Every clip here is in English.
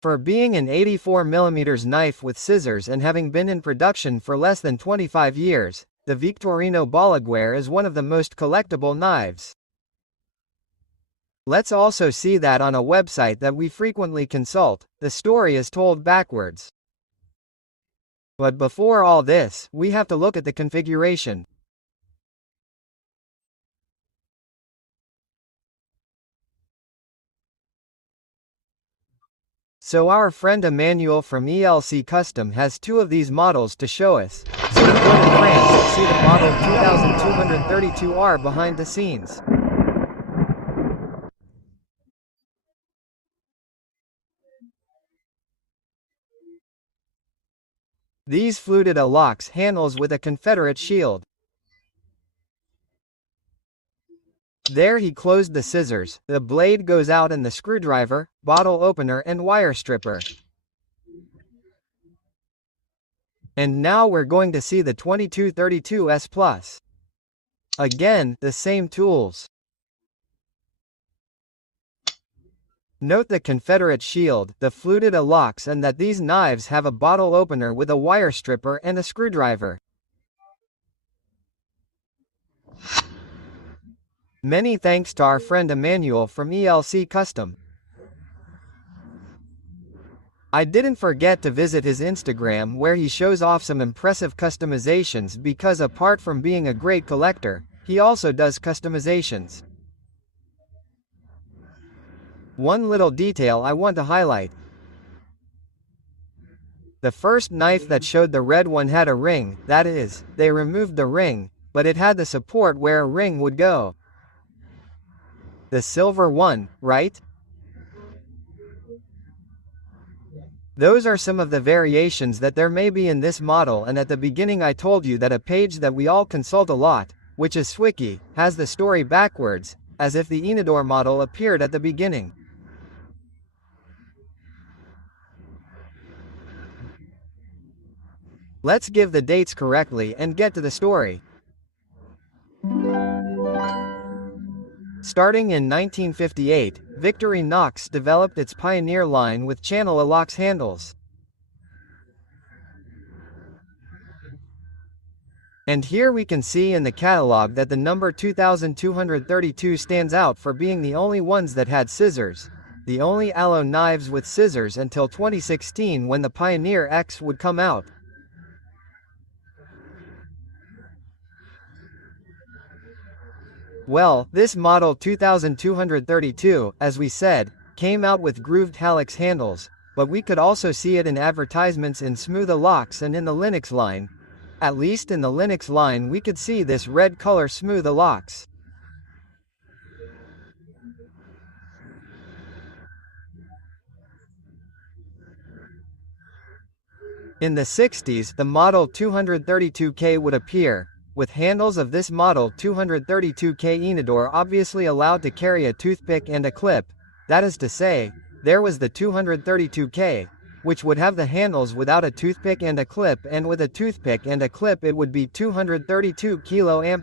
For being an 84mm knife with scissors and having been in production for less than 25 years, the Victorinox Voyageur is one of the most collectible knives. Let's also see that on a website that we frequently consult, the story is told backwards. But before all this, we have to look at the configuration. So our friend Manuel from ELC Custom has two of these models to show us. So we go to France to see the model 2232R behind the scenes. These fluted Alox handles with a Confederate shield. There he closed the scissors, the blade goes out and the screwdriver, bottle opener and wire stripper. And now we're going to see the 2232S Plus. Again, the same tools. Note the Confederate shield, the fluted Alox, and that these knives have a bottle opener with a wire stripper and a screwdriver. Many thanks to our friend Emmanuel from ELC Custom. I didn't forget to visit his Instagram where he shows off some impressive customizations because apart from being a great collector, he also does customizations. One little detail I want to highlight. The first knife that showed the red one had a ring, that is, they removed the ring, but it had the support where a ring would go. The silver one, right? Those are some of the variations that there may be in this model, and at the beginning I told you that a page that we all consult a lot, which is Swiki, has the story backwards, as if the Inodor model appeared at the beginning. Let's give the dates correctly and get to the story. Starting in 1958, Victorinox developed its pioneer line with channel Alox handles. And here we can see in the catalog that the number 2232 stands out for being the only ones that had scissors, the only Alox knives with scissors until 2016 when the Pioneer X would come out. Well, this model 2232, as we said, came out with grooved Alox handles, but we could also see it in advertisements in smooth Alox and in the Linux line. At least in the Linux line we could see this red color smooth Alox. In the 60s, the model 232K would appear, with handles of this model 232K Inodor obviously allowed to carry a toothpick and a clip, that is to say, there was the 232K, which would have the handles without a toothpick and a clip, and with a toothpick and a clip it would be 232 kA.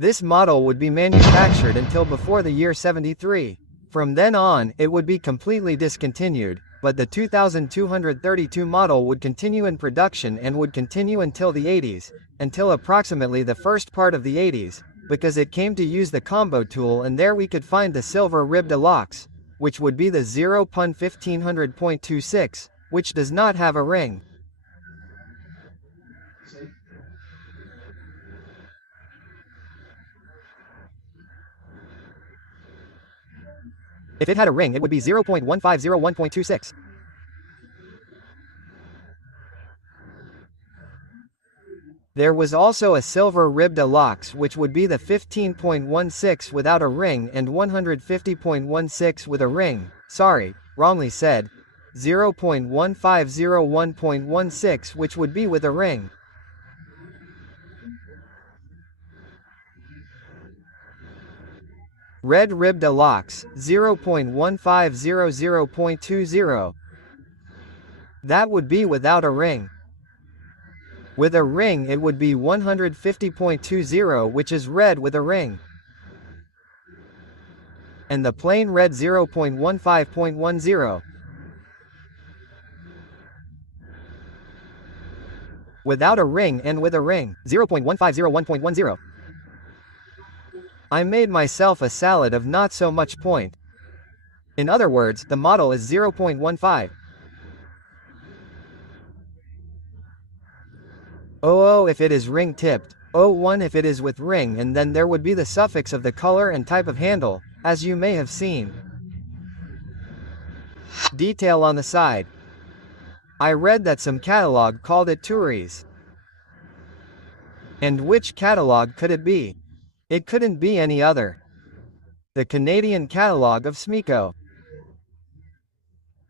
This model would be manufactured until before the year 73. From then on, it would be completely discontinued, but the 2232 model would continue in production and would continue until the 80s, until approximately the first part of the 80s, because it came to use the combo tool, and there we could find the silver ribbed Alox, which would be the 0.1500.26, which does not have a ring. If it had a ring, it would be 0.1501.26. There was also a silver ribbed Alox, which would be the 15.16 without a ring and 150.16 with a ring. Sorry, wrongly said. 0.1501.16, which would be with a ring. Red ribbed Alox, 0.1500.20. That would be without a ring. With a ring it would be 150.20, which is red with a ring. And the plain red 0.15.10. Without a ring and with a ring, 0.1501.10. I made myself a salad of not so much point. In other words, the model is 0.15. Oh if it is ring tipped, 01 if it is with ring, and then there would be the suffix of the color and type of handle, as you may have seen. Detail on the side. I read that some catalog called it Touries. And which catalog could it be? It couldn't be any other. The Canadian catalog of Smeeko.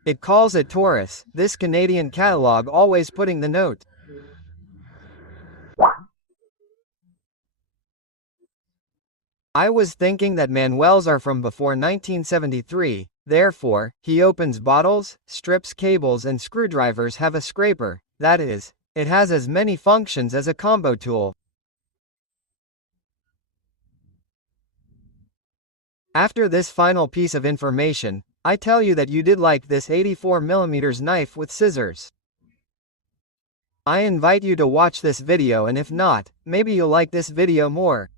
It calls it Taurus, this Canadian catalog always putting the note. I was thinking that Manuel's are from before 1973, therefore, he opens bottles, strips cables and screwdrivers have a scraper, that is, it has as many functions as a combo tool. After this final piece of information, I tell you that you did like this 84mm knife with scissors. I invite you to watch this video, and if not, maybe you'll like this video more.